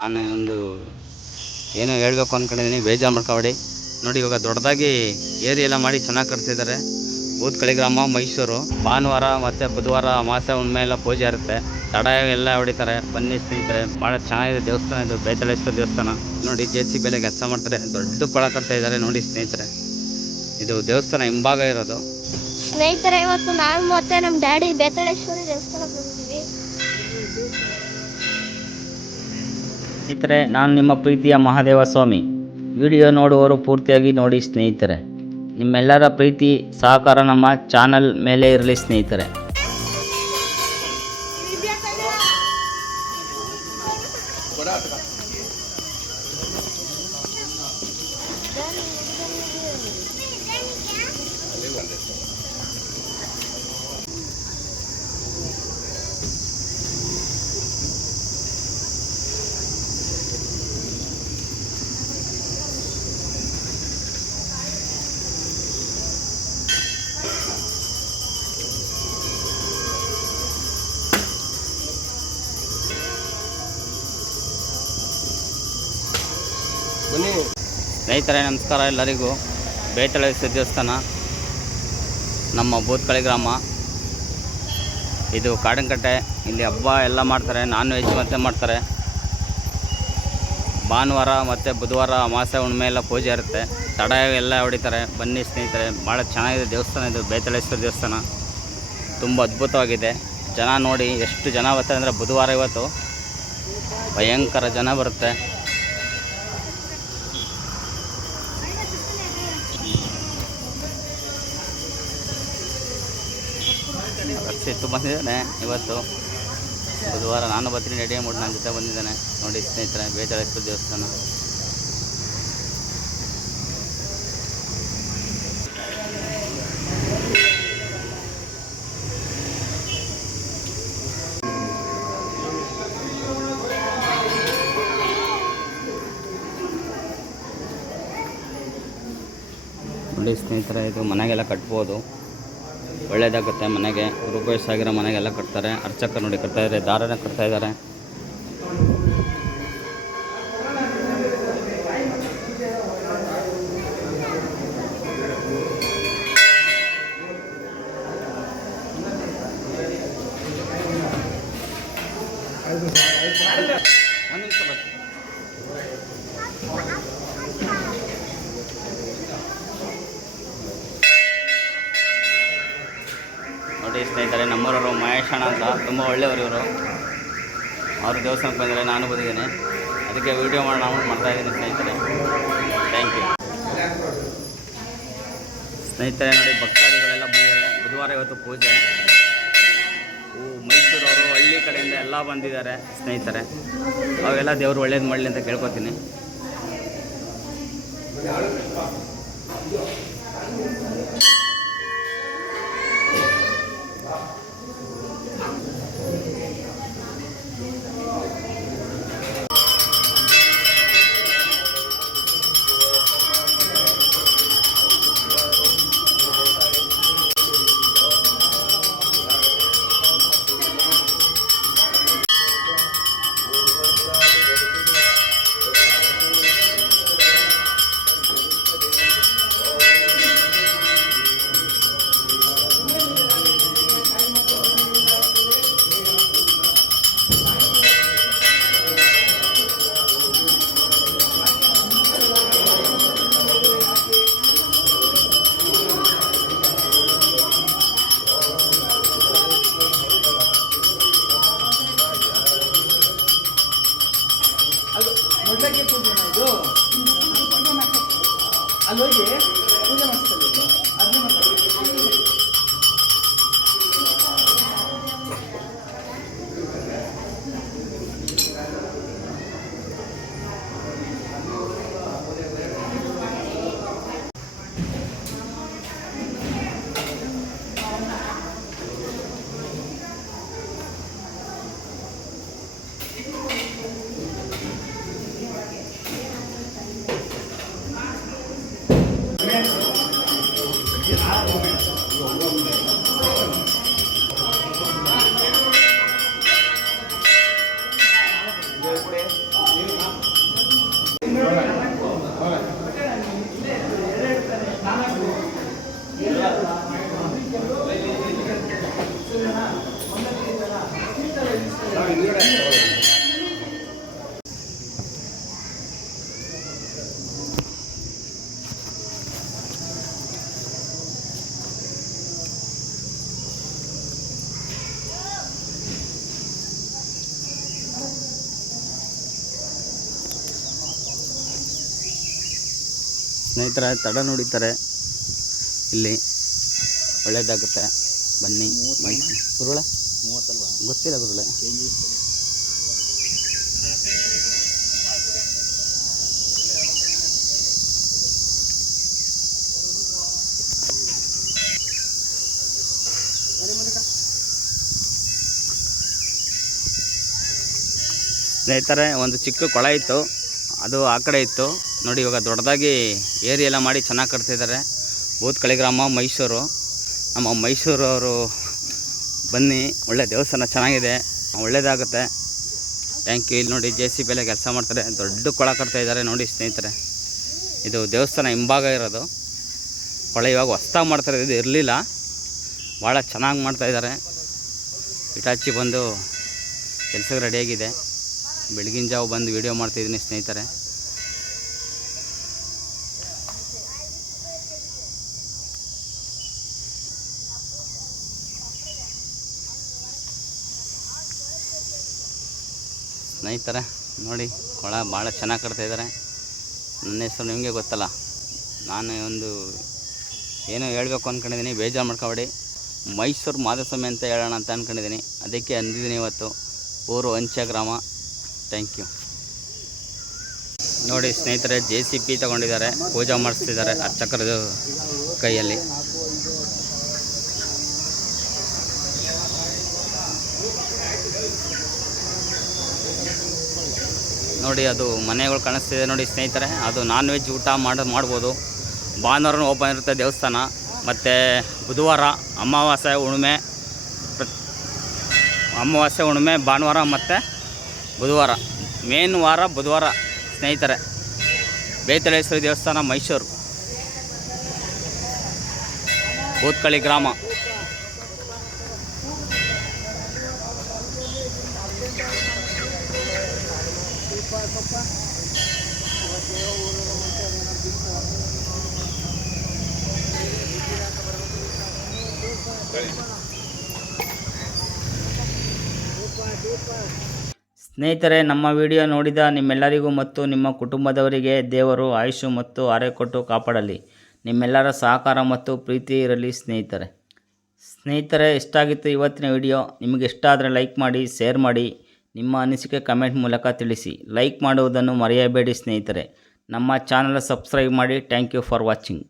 ನಾನು ಒಂದು ಏನೋ ಹೇಳಬೇಕು ಅಂದ್ಕೊಂಡಿದ್ದೀನಿ, ಬೇಜಾರು ಮಾಡ್ಕೊಬೇಡಿ. ನೋಡಿ, ಇವಾಗ ದೊಡ್ಡದಾಗಿ ಏರಿ ಎಲ್ಲ ಮಾಡಿ ಚೆನ್ನಾಗಿ ಕಟ್ತಿದ್ದಾರೆ. ಬೂತ್ಕಳಿ ಗ್ರಾಮ, ಮೈಸೂರು. ಭಾನುವಾರ ಮತ್ತು ಬುಧವಾರ ಅಮಾವಾಸ್ಯೆ ಹುಣ್ಣಿಮೆ ಎಲ್ಲ ಪೂಜೆ ಇರುತ್ತೆ. ತಡ ಎಲ್ಲ ಹೊಡಿತಾರೆ. ಬನ್ನಿ ಸ್ನೇಹಿತರೆ, ಭಾಳ ಚೆನ್ನಾಗಿದೆ ದೇವಸ್ಥಾನ. ಇದು ಬೇತಾಳೇಶ್ವರ ದೇವಸ್ಥಾನ. ನೋಡಿ, JCB ಕೆಲಸ ಮಾಡ್ತಾರೆ. ದೊಡ್ಡ ಕೊಳ ಕಟ್ತಾ ಇದ್ದಾರೆ ನೋಡಿ ಸ್ನೇಹಿತರೆ. ಇದು ದೇವಸ್ಥಾನ ಹಿಂಭಾಗ ಇರೋದು. ಸ್ನೇಹಿತರೆ, ಇವತ್ತು ನಾನು ಮತ್ತೆ ನಮ್ಮ ಡ್ಯಾಡಿ ಬೇತಾಳೇಶ್ವರಿ ದೇವಸ್ಥಾನಕ್ಕೆ ಬಂದಿದ್ದೀವಿ. ಸ್ನೇಹಿತರೆ, ನಾನು ನಿಮ್ಮ ಪ್ರೀತಿಯ ಮಹಾದೇವ ಸ್ವಾಮಿ. ವಿಡಿಯೋ ನೋಡುವವರು ಪೂರ್ತಿಯಾಗಿ ನೋಡಿ ಸ್ನೇಹಿತರೆ. ನಿಮ್ಮೆಲ್ಲರ ಪ್ರೀತಿ ಸಹಕಾರ ನಮ್ಮ ಚಾನಲ್ ಮೇಲೆ ಇರಲಿ ಸ್ನೇಹಿತರೆ. ಸ್ನೇಹಿತರೆ, ನಮಸ್ಕಾರ ಎಲ್ಲರಿಗೂ. ಬೇತಾಳೇಶ್ವರ ದೇವಸ್ಥಾನ ನಮ್ಮ ಬೂತ್ಕಳಿ ಗ್ರಾಮ. ಇದು ಕಾಡನಕಟ್ಟೆ. ಇಲ್ಲಿ ಹಬ್ಬ ಎಲ್ಲ ಮಾಡ್ತಾರೆ, ನಾನ್ ವೆಜ್ ಮತ್ತೆ ಮಾಡ್ತಾರೆ. ಭಾನುವಾರ ಮತ್ತು ಬುಧವಾರ ಅಮಾವಾಸ್ಯೆ ಹುಣ್ಣಿಮೆ ಎಲ್ಲ ಪೂಜೆ ಇರುತ್ತೆ. ತಡ ಎಲ್ಲ ಹೊಡಿತಾರೆ. ಬನ್ನಿ ಸ್ನೇಹಿತರೆ, ಭಾಳ ಚೆನ್ನಾಗಿದೆ ದೇವಸ್ಥಾನ. ಇದು ಬೇತಾಳೇಶ್ವರ ದೇವಸ್ಥಾನ ತುಂಬ ಅದ್ಭುತವಾಗಿದೆ. ಜನ ನೋಡಿ ಎಷ್ಟು ಜನ ಬರ್ತಾರೆ ಅಂದರೆ, ಬುಧವಾರ ಇವತ್ತು ಭಯಂಕರ ಜನ ಬರುತ್ತೆ. ಎಷ್ಟು ಬಂದಿದ್ದಾನೆ ಇವತ್ತು ಬುಧವಾರ. ನಾನು ಬರ್ತೀನಿ, ರೆಡಿ ಆಗ್ಬಿಟ್ಟು ನನ್ನ ಜೊತೆ ಬಂದಿದ್ದಾನೆ ನೋಡಿ ಸ್ನೇಹಿತರೆ. ಬೇತಾಳೇಶ್ವರ ದೇವಸ್ಥಾನ ನೋಡಿ ಸ್ನೇಹಿತರೆ. ಇದು ಮನೆಗೆಲ್ಲ ಕಟ್ಬೋದು, ಒಳ್ಳೆಯದಾಗುತ್ತೆ. ಮನೆಗೆ ಗೃಹಪ್ರವೇಶ ಮನೆಗೆಲ್ಲ ಕಟ್ತಾರೆ. ಅರ್ಚಕ ನೋಡಿ ಕಟ್ತಾ ಇದ್ದಾರೆ, ದಾರನ ಕಟ್ತಾ ಇದ್ದಾರೆ. ಒಂದು ನಿಮಿಷ ಬರ್ತೀನಿ. ನೋಡಿ ಸ್ನೇಹಿತರೆ, ನಮ್ಮೂರವರು ಮಹೇಶಣ್ಣ ಅಂತ ತುಂಬ ಒಳ್ಳೆಯವರು ಇವರು. ಅವರು ದೇವಸ್ಥಾನಕ್ಕೆ ಬಂದರೆ ನಾನು ಬಂದಿದ್ದೇನೆ, ಅದಕ್ಕೆ ವೀಡಿಯೋ ಮಾಡೋಣ ಮಾಡ್ತಾಯಿದ್ದೀನಿ ಸ್ನೇಹಿತರೆ. ಥ್ಯಾಂಕ್ ಯು ಸ್ನೇಹಿತರೆ. ನೋಡಿ, ಭಕ್ತಾದಿಗಳೆಲ್ಲ ಬಂದಿದ್ದಾರೆ. ಬುಧವಾರ ಇವತ್ತು ಪೂಜೆ. ಮೈಸೂರವರು ಹಳ್ಳಿ ಕಡೆಯಿಂದ ಎಲ್ಲ ಬಂದಿದ್ದಾರೆ ಸ್ನೇಹಿತರೆ. ಅವೆಲ್ಲ ದೇವರು ಒಳ್ಳೇದು ಮಾಡಲಿ ಅಂತ ಕೇಳ್ಕೊತೀನಿ. ಅಲ್ಲೋಗಿ ಪೂಜೆ ಮಾಡಿಸ್ತಾರೆ. ಸ್ನೇಹಿತರ ತಡ ನೋಡಿತಾರೆ ಇಲ್ಲಿ ಒಳ್ಳೇದಾಗುತ್ತೆ ಬನ್ನಿ ಗುರುಳೆ ಗೊತ್ತಿಲ್ಲ ಗುರುಳೆ ಸ್ನೇಹಿತರೆ ಒಂದು ಚಿಕ್ಕ ಕೊಳ ಇತ್ತು, ಅದು ಆ ಕಡೆ ಇತ್ತು ನೋಡಿ. ಇವಾಗ ದೊಡ್ಡದಾಗಿ ಏರಿ ಎಲ್ಲ ಮಾಡಿ ಚೆನ್ನಾಗಿ ಕಟ್ತಿದ್ದಾರೆ. ಬೂತ್ಕಳಿ ಗ್ರಾಮ ಮೈಸೂರು. ನಮ್ಮ ಮೈಸೂರವರು ಬನ್ನಿ, ಒಳ್ಳೆ ದೇವಸ್ಥಾನ ಚೆನ್ನಾಗಿದೆ, ಒಳ್ಳೆಯದಾಗುತ್ತೆ. Thank you. ಇಲ್ಲಿ ನೋಡಿ JCB ಎಲ್ಲ ಕೆಲಸ ಮಾಡ್ತಾರೆ, ದೊಡ್ಡ ಕೊಳ ಕಟ್ತಾಯಿದ್ದಾರೆ ನೋಡಿ ಸ್ನೇಹಿತರೆ. ಇದು ದೇವಸ್ಥಾನ ಹಿಂಭಾಗ ಇರೋದು ಕೊಳ. ಇವಾಗ ಹೊಸ್ದಾಗಿ ಮಾಡ್ತಾರೆ, ಇದು ಇರಲಿಲ್ಲ, ಭಾಳ ಚೆನ್ನಾಗಿ ಮಾಡ್ತಾಯಿದ್ದಾರೆ. ಇಟಾಚಿ ಬಂದು ಕೆಲಸಕ್ಕೆ ರೆಡಿಯಾಗಿದೆ. ಬೆಳಗಿನ ಜಾವ ಬಂದು ವೀಡಿಯೋ ಮಾಡ್ತಿದ್ದೀನಿ ಸ್ನೇಹಿತರೆ. ಸ್ನೇಹಿತರೆ ನೋಡಿ ಕೊಳ ಭಾಳ ಚೆನ್ನಾಗಿ ಕಟ್ತಾಯಿದ್ದಾರೆ. ನನ್ನ ಹೆಸರು ನಿಮಗೆ ಗೊತ್ತಲ್ಲ, ನಾನು ಒಂದು ಏನೋ ಹೇಳಬೇಕು ಅಂದ್ಕೊಂಡಿದ್ದೀನಿ, ಬೇಜಾರು ಮಾಡ್ಕೊಬೇಡಿ. ಮೈಸೂರು ಮಾಧುಸ್ವಾಮಿ ಅಂತ ಹೇಳೋಣ ಅಂತ ಅಂದ್ಕೊಂಡಿದ್ದೀನಿ, ಅದಕ್ಕೆ ಅಂದಿದ್ದೀನಿ ಇವತ್ತು. ಊರು ಅಂಚೆ ಗ್ರಾಮ. Thank you. ನೋಡಿ ಸ್ನೇಹಿತರೆ, JCB ತಗೊಂಡಿದ್ದಾರೆ, ಪೂಜೆ ಮಾಡಿಸ್ತಿದ್ದಾರೆ ಅರ್ಚಕರದು ಕೈಯಲ್ಲಿ. ನೋಡಿ ಅದು ಮನೆಗಳು ಕಾಣಿಸ್ತಿದೆ ನೋಡಿ ಸ್ನೇಹಿತರೆ. ಅದು ನಾನ್ ವೆಜ್ ಊಟ ಮಾಡ್ಬೋದು. ಭಾನುವಾರ ಓಪನ್ ಇರುತ್ತೆ ದೇವಸ್ಥಾನ, ಮತ್ತು ಬುಧವಾರ ಅಮಾವಾಸ್ಯೆ ಹುಣ್ಣಿಮೆ ಭಾನುವಾರ ಮತ್ತು ಬುಧವಾರ, ಮೇನ್ ವಾರ ಬುಧವಾರ ಸ್ನೇಹಿತರೆ. ಬೇತಳೇಶ್ವರಿ ದೇವಸ್ಥಾನ ಮೈಸೂರು, ಬೂತ್ಕಳಿ ಗ್ರಾಮ. ಸ್ನೇಹಿತರೆ, ನಮ್ಮ ವಿಡಿಯೋ ನೋಡಿದ ನಿಮ್ಮೆಲ್ಲರಿಗೂ ಮತ್ತು ನಿಮ್ಮ ಕುಟುಂಬದವರಿಗೆ ದೇವರು ಆಯುಷು ಮತ್ತು ಆರೋಗ್ಯ ಕೊಟ್ಟು ಕಾಪಾಡಲಿ. ನಿಮ್ಮೆಲ್ಲರ ಸಹಕಾರ ಮತ್ತು ಪ್ರೀತಿ ಇರಲಿ ಸ್ನೇಹಿತರೆ. ಎಷ್ಟಾಗಿತ್ತು ಇವತ್ತಿನ ವಿಡಿಯೋ? ನಿಮಗೆ ಇಷ್ಟ ಆದರೆ ಲೈಕ್ ಮಾಡಿ, ಶೇರ್ ಮಾಡಿ, ನಿಮ್ಮ ಅನಿಸಿಕೆ ಕಮೆಂಟ್ ಮೂಲಕ ತಿಳಿಸಿ. ಲೈಕ್ ಮಾಡುವುದನ್ನು ಮರೆಯಬೇಡಿ ಸ್ನೇಹಿತರೆ. ನಮ್ಮ ಚಾನಲ್ ಸಬ್ಸ್ಕ್ರೈಬ್ ಮಾಡಿ. Thank you for watching.